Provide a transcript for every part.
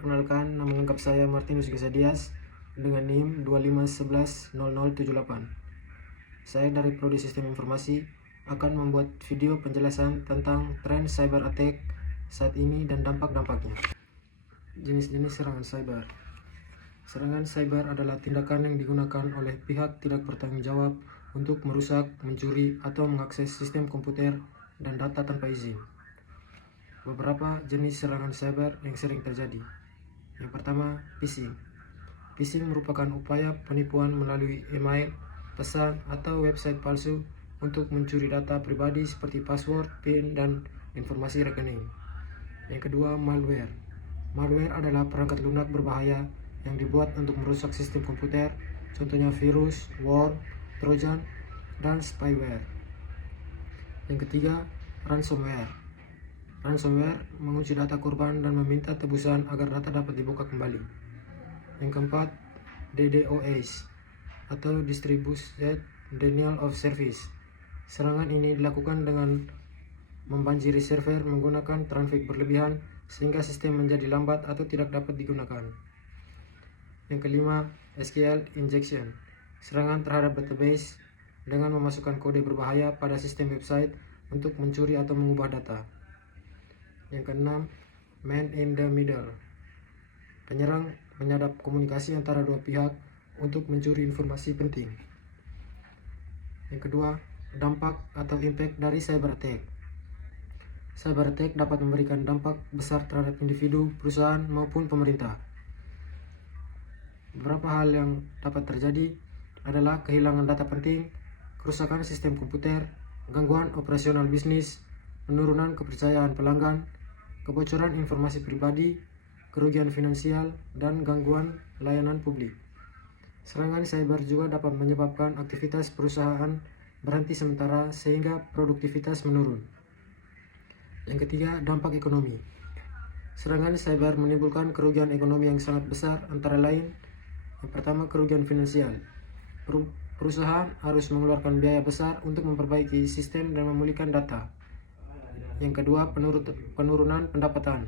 Perkenalkan, nama lengkap saya Martinus Gesadias dengan NIM 25110078. Saya dari Prodi Sistem Informasi akan membuat video penjelasan tentang tren cyber attack saat ini dan dampak-dampaknya. Jenis-jenis serangan cyber. Serangan cyber adalah tindakan yang digunakan oleh pihak tidak bertanggung jawab untuk merusak, mencuri, atau mengakses sistem komputer dan data tanpa izin. Beberapa jenis serangan cyber yang sering terjadi. Yang pertama, phishing. Phishing merupakan upaya penipuan melalui email, pesan, atau website palsu untuk mencuri data pribadi seperti password, PIN, dan informasi rekening. Yang kedua, malware. Malware adalah perangkat lunak berbahaya yang dibuat untuk merusak sistem komputer, contohnya virus, worm, trojan, dan spyware. Yang ketiga, ransomware. Ransomware mengunci data korban dan meminta tebusan agar data dapat dibuka kembali. Yang keempat, DDoS atau Distributed Denial of Service. Serangan ini dilakukan dengan membanjiri server menggunakan trafik berlebihan sehingga sistem menjadi lambat atau tidak dapat digunakan. Yang kelima, SQL injection. Serangan terhadap database dengan memasukkan kode berbahaya pada sistem website untuk mencuri atau mengubah data. Yang keenam, man in the middle. Penyerang menyadap komunikasi antara dua pihak untuk mencuri informasi penting. Yang kedua, dampak atau impact dari cyber attack. Cyber attack dapat memberikan dampak besar terhadap individu, perusahaan, maupun pemerintah. Beberapa hal yang dapat terjadi adalah kehilangan data penting, kerusakan sistem komputer, gangguan operasional bisnis, penurunan kepercayaan pelanggan, kebocoran informasi pribadi, kerugian finansial, dan gangguan layanan publik. Serangan cyber juga dapat menyebabkan aktivitas perusahaan berhenti sementara sehingga produktivitas menurun. Yang ketiga, dampak ekonomi. Serangan cyber menimbulkan kerugian ekonomi yang sangat besar, antara lain yang pertama, kerugian finansial. Perusahaan harus mengeluarkan biaya besar untuk memperbaiki sistem dan memulihkan data. Yang kedua, penurunan pendapatan.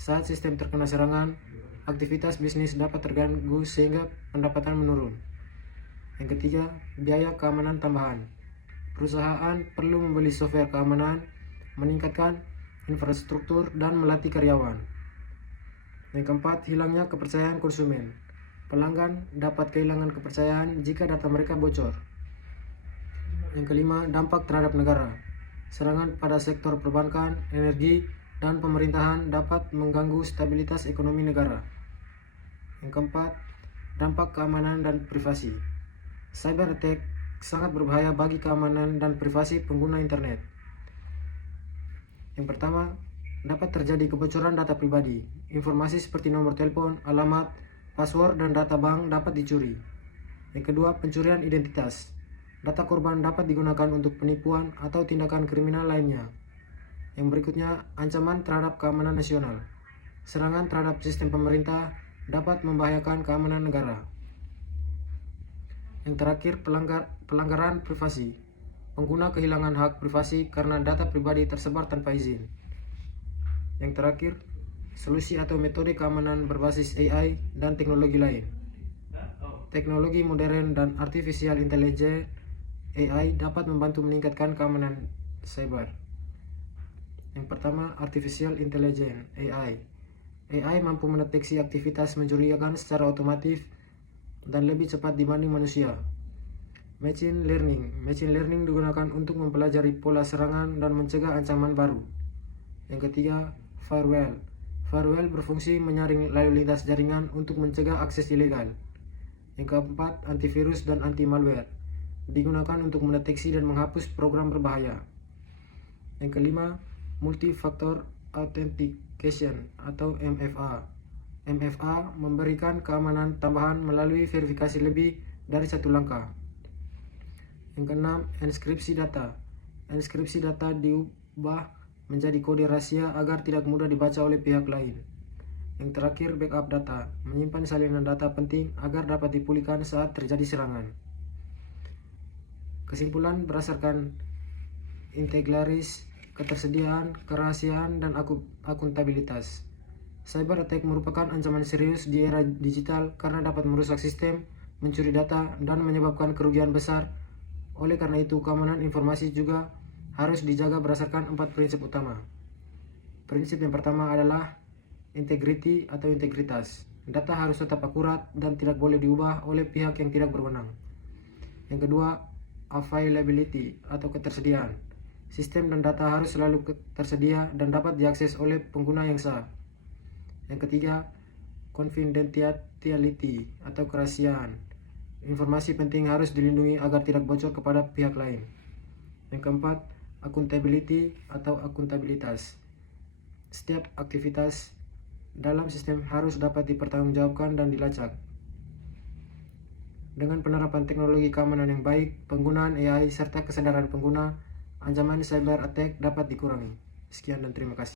Saat sistem terkena serangan, aktivitas bisnis dapat terganggu sehingga pendapatan menurun. Yang ketiga, biaya keamanan tambahan. Perusahaan perlu membeli software keamanan, meningkatkan infrastruktur, dan melatih karyawan. Yang keempat, hilangnya kepercayaan konsumen. Pelanggan dapat kehilangan kepercayaan jika data mereka bocor. Yang kelima, dampak terhadap negara. Serangan pada sektor perbankan, energi, dan pemerintahan dapat mengganggu stabilitas ekonomi negara. Yang keempat, dampak keamanan dan privasi. Cyber attack sangat berbahaya bagi keamanan dan privasi pengguna internet. Yang pertama, dapat terjadi kebocoran data pribadi. Informasi seperti nomor telepon, alamat, password, dan data bank dapat dicuri. Yang kedua, pencurian identitas. Data korban dapat digunakan untuk penipuan atau tindakan kriminal lainnya. Yang berikutnya, ancaman terhadap keamanan nasional. Serangan terhadap sistem pemerintah dapat membahayakan keamanan negara. Yang terakhir, pelanggaran privasi. Pengguna kehilangan hak privasi karena data pribadi tersebar tanpa izin. Yang terakhir, solusi atau metode keamanan berbasis AI dan teknologi lain. Teknologi modern dan artificial intelligence AI dapat membantu meningkatkan keamanan cyber. Yang pertama, artificial intelligence AI. AI mampu mendeteksi aktivitas mencurigakan secara otomatis dan lebih cepat dibanding manusia. Machine learning digunakan untuk mempelajari pola serangan dan mencegah ancaman baru. Yang ketiga, firewall. Firewall berfungsi menyaring lalu lintas jaringan untuk mencegah akses ilegal. Yang keempat, antivirus dan anti malware. Digunakan untuk mendeteksi dan menghapus program berbahaya. Yang kelima, multi-factor authentication atau MFA. MFA memberikan keamanan tambahan melalui verifikasi lebih dari satu langkah. Yang keenam, enkripsi data. Enkripsi data diubah menjadi kode rahasia agar tidak mudah dibaca oleh pihak lain. Yang terakhir, backup data. Menyimpan salinan data penting agar dapat dipulihkan saat terjadi serangan. Kesimpulan berdasarkan integrasi, ketersediaan, kerahasiaan, dan akuntabilitas. Cyber attack merupakan ancaman serius di era digital karena dapat merusak sistem, mencuri data, dan menyebabkan kerugian besar. Oleh karena itu, keamanan informasi juga harus dijaga berdasarkan 4 prinsip utama. Prinsip yang pertama adalah integrity atau integritas. Data harus tetap akurat dan tidak boleh diubah oleh pihak yang tidak berwenang. Yang kedua, availability atau ketersediaan. Sistem dan data harus selalu tersedia dan dapat diakses oleh pengguna yang sah. Yang ketiga, confidentiality atau kerahasiaan. Informasi penting harus dilindungi agar tidak bocor kepada pihak lain. Yang keempat, accountability atau akuntabilitas. Setiap aktivitas dalam sistem harus dapat dipertanggungjawabkan dan dilacak. Dengan penerapan teknologi keamanan yang baik, penggunaan AI, serta kesadaran pengguna, ancaman cyber attack dapat dikurangi. Sekian dan terima kasih.